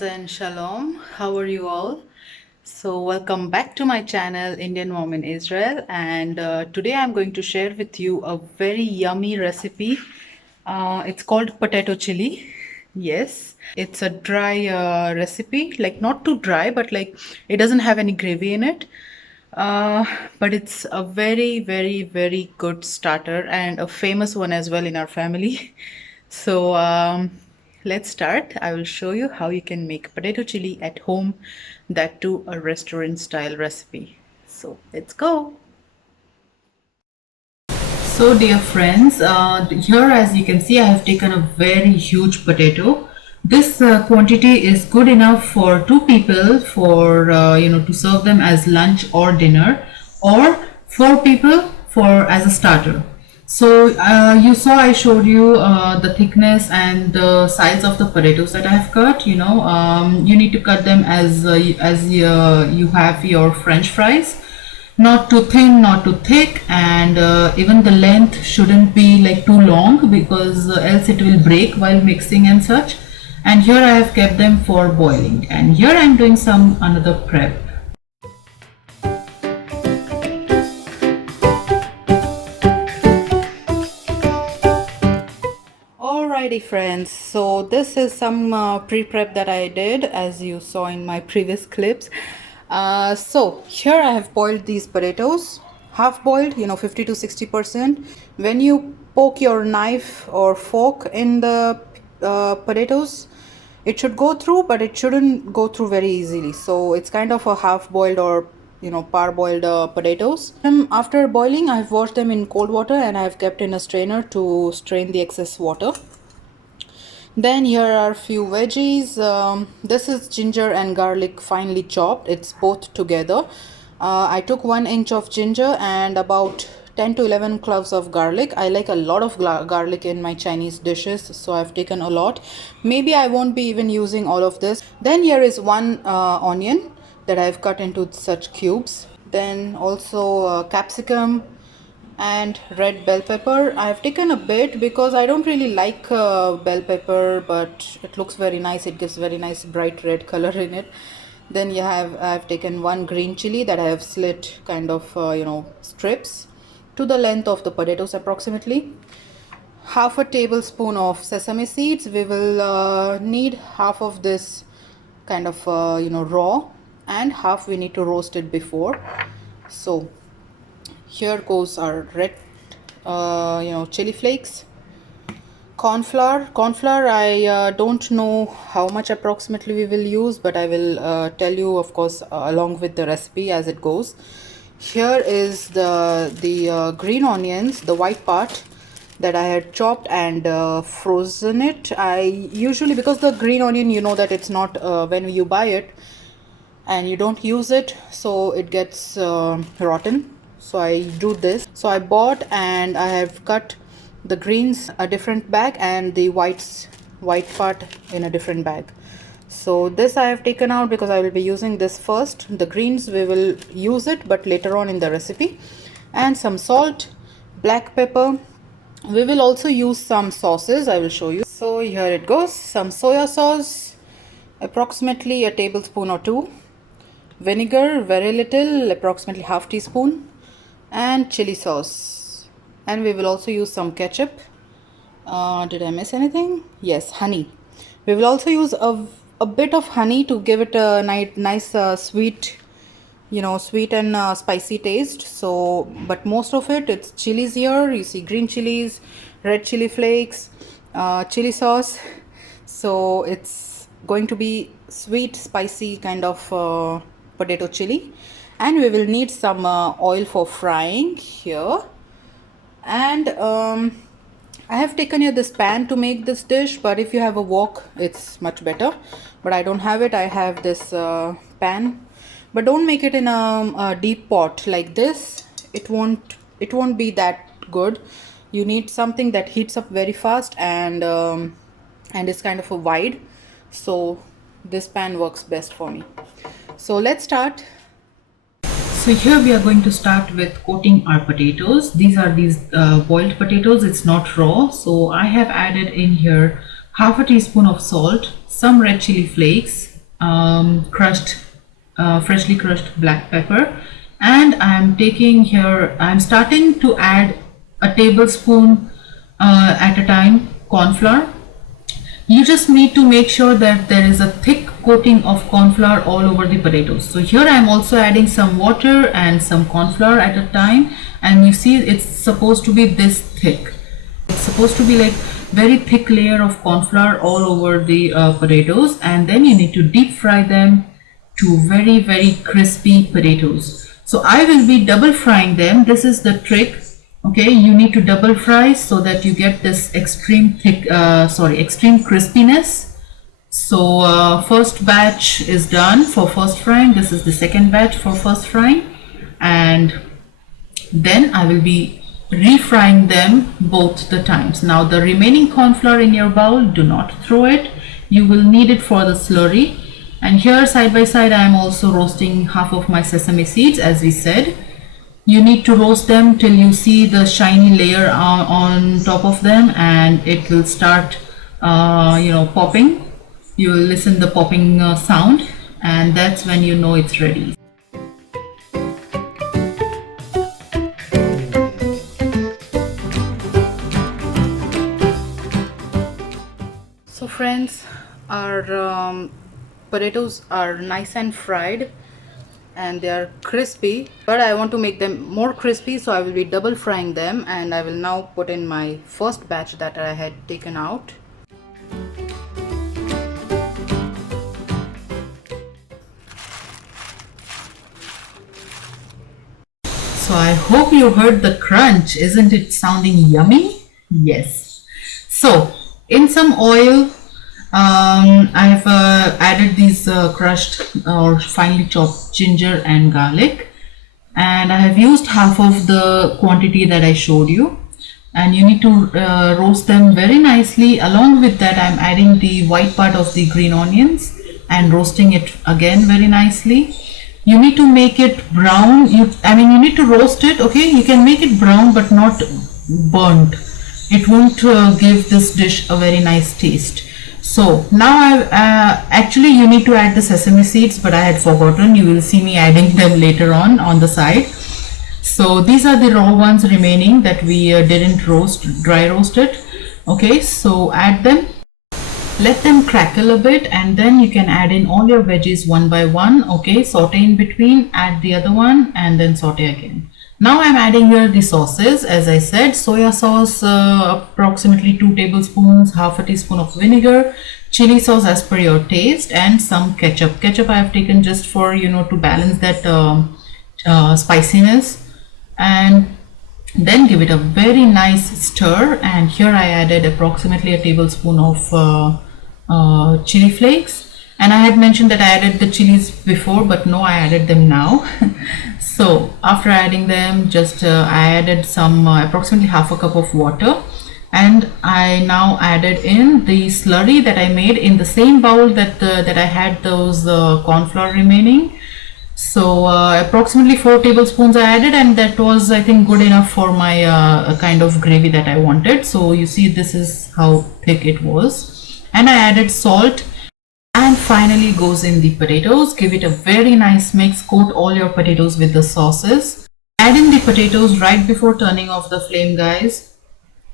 friends and shalom. How are you all? So welcome back to my channel Indian Mom in Israel, and today I'm going to share with you a very yummy recipe. It's called potato chili. Yes, it's a dry recipe, like not too dry, but like it doesn't have any gravy in it. Uh, but it's a very good starter and a famous one as well in our family. So let's start. I will show you how you can make potato chili at home, that too a restaurant style recipe. So let's go. So dear friends, here as you can see I have taken a very huge potato. This quantity is good enough for two people for to serve them as lunch or dinner, or four people for as a starter. So you saw I showed you the thickness and the size of the potatoes that I have cut. You need to cut them as you have your French fries, not too thin, not too thick, and even the length shouldn't be like too long, because else it will break while mixing and such. And here I have kept them for boiling, and here I am doing some another prep. Alrighty friends, so this is some pre-prep that I did, as you saw in my previous clips. So here I have boiled these potatoes, half boiled, 50 to 60%. When you poke your knife or fork in the potatoes, it should go through, but it shouldn't go through very easily. So it's kind of a half boiled or parboiled potatoes. After boiling, I've washed them in cold water and I've kept in a strainer to strain the excess water. Then here are a few veggies. This is ginger and garlic finely chopped. It's both together. I took 1 inch of ginger and about 10 to 11 cloves of garlic. I like a lot of garlic in my Chinese dishes, so I've taken a lot. Maybe I won't be even using all of this. Then here is 1 onion that I've cut into such cubes. Then also capsicum and red bell pepper. I have taken a bit because I don't really like bell pepper, but it looks very nice. It gives very nice bright red color in it. Then I've taken 1 green chili that I have slit kind of strips to the length of the potatoes approximately. Half a tablespoon of sesame seeds. We will need half of this kind of raw, and half we need to roast it before. So here goes our red chili flakes. Corn flour, I don't know how much approximately we will use, but I will tell you, of course, along with the recipe as it goes. Here is the green onions, the white part that I had chopped and frozen it. I usually, because the green onion, that it's not when you buy it and you don't use it, so it gets rotten. So I do this. So I bought and I have cut the greens a different bag and the white part in a different bag. So this I have taken out because I will be using this first. The greens we will use it, but later on in the recipe. And some salt, black pepper. We will also use some sauces. I will show you. So here it goes. Some soya sauce, approximately a tablespoon or 2. Vinegar, very little, approximately half teaspoon. And chili sauce, and we will also use some ketchup. Did I miss anything? Yes, honey. We will also use a bit of honey to give it a nice sweet, sweet and spicy taste. So, but most of it's chilies here. You see green chilies, red chili flakes, chili sauce. So it's going to be sweet, spicy kind of potato chili. And we will need some oil for frying here. And I have taken here this pan to make this dish, but if you have a wok, it's much better. But I don't have it. I have this pan. But don't make it in a deep pot like this. It won't be that good. You need something that heats up very fast and is kind of a wide. So this pan works best for me. So let's start. So here we are going to start with coating our potatoes. These are boiled potatoes. It's not raw. So I have added in here half a teaspoon of salt, some red chili flakes, crushed, freshly crushed black pepper, and I'm starting to add a tablespoon at a time corn flour. You just need to make sure that there is a thick coating of corn flour all over the potatoes. So here I am also adding some water and some corn flour at a time, and you see it's supposed to be this thick. It's supposed to be like very thick layer of corn flour all over the potatoes, and then you need to deep fry them to very crispy potatoes. So I will be double frying them. This is the trick. Okay, you need to double fry so that you get this extreme crispiness. So first batch is done for first frying. This is the second batch for first frying, and then I will be refrying them both the times. Now the remaining corn flour in your bowl, do not throw it. You will need it for the slurry. And here side by side I am also roasting half of my sesame seeds, as we said. You need to roast them till you see the shiny layer on top of them, and it will start popping. You will listen the popping sound, and that's when you know it's ready. So friends, our potatoes are nice and fried and they are crispy, but I want to make them more crispy, so I will be double frying them, and I will now put in my first batch that I had taken out. So I hope you heard the crunch. Isn't it sounding yummy? Yes. So in some oil, I have added these crushed or finely chopped ginger and garlic, and I have used half of the quantity that I showed you, and you need to roast them very nicely. Along with that, I'm adding the white part of the green onions and roasting it again very nicely. You need to make it brown. You need to roast it. Okay, you can make it brown but not burnt. It won't give this dish a very nice taste. So now actually you need to add the sesame seeds, but I had forgotten. You will see me adding them later on the side. So these are the raw ones remaining that we didn't dry roast it. Okay, so add them, let them crackle a bit, and then you can add in all your veggies one by one. Okay, saute in between, add the other one, and then saute again. Now I'm adding here the sauces. As I said, soya sauce, approximately 2 tablespoons, half a teaspoon of vinegar, chili sauce as per your taste, and some ketchup. Ketchup I have taken just for, to balance that spiciness. And then give it a very nice stir. And here I added approximately a tablespoon of chili flakes. And I had mentioned that I added the chilies before, but no, I added them now. So after adding them, I added some approximately half a cup of water, and I now added in the slurry that I made in the same bowl that I had those corn flour remaining. So approximately 4 tablespoons I added, and that was, I think, good enough for my kind of gravy that I wanted. So you see, this is how thick it was, and I added salt. And finally goes in the potatoes. Give it a very nice mix. Coat all your potatoes with the sauces. Add in the potatoes right before turning off the flame, guys.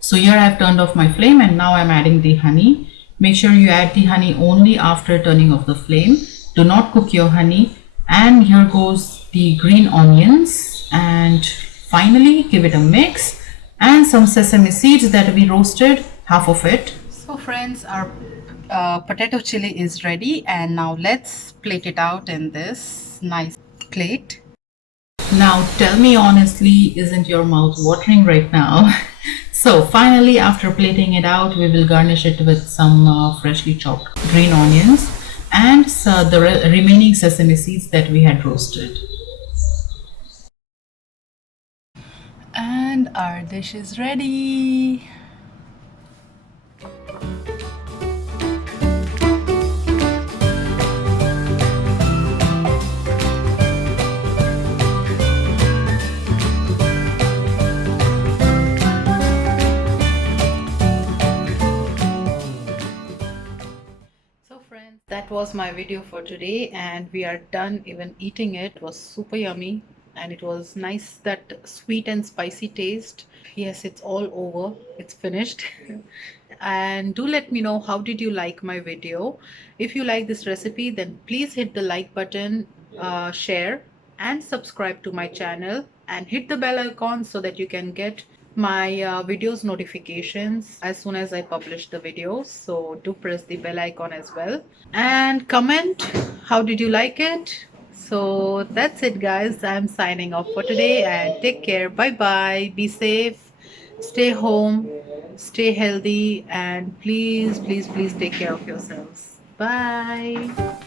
So here I have turned off my flame, and now I'm adding the honey. Make sure you add the honey only after turning off the flame. Do not cook your honey. And here goes the green onions. And finally give it a mix. And some sesame seeds that we roasted, half of it. So friends, our potato chili is ready, and now let's plate it out in this nice plate. Now tell me honestly, isn't your mouth watering right now? So finally, after plating it out, we will garnish it with some freshly chopped green onions and the remaining sesame seeds that we had roasted. And our dish is ready. That was my video for today, and we are done even eating it. It was super yummy, and it was nice, that sweet and spicy taste. Yes, it's all over, it's finished. And do let me know, how did you like my video? If you like this recipe, then please hit the like button, share and subscribe to my channel, and hit the bell icon so that you can get my videos notifications as soon as I publish the videos. So do press the bell icon as well, and comment how did you like it. So that's it, guys. I'm signing off for today, and take care. Bye bye, be safe, stay home, stay healthy, and please take care of yourselves. Bye.